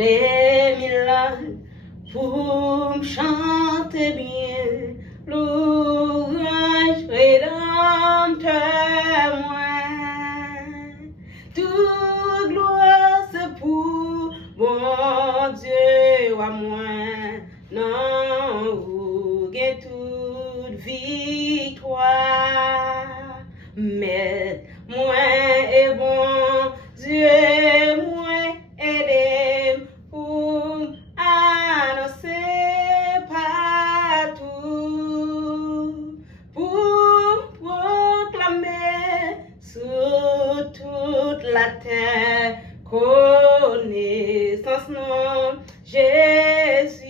les miracles pour me chanter bien. L'ouvrage rédempteur moi. Toute gloire c'est pour bon Dieu à moi. Non, ou gain toute victoire. Mais moi est bon Dieu, moi aidé pour annoncer partout, pour proclamer sur toute la terre connaissance non Jésus.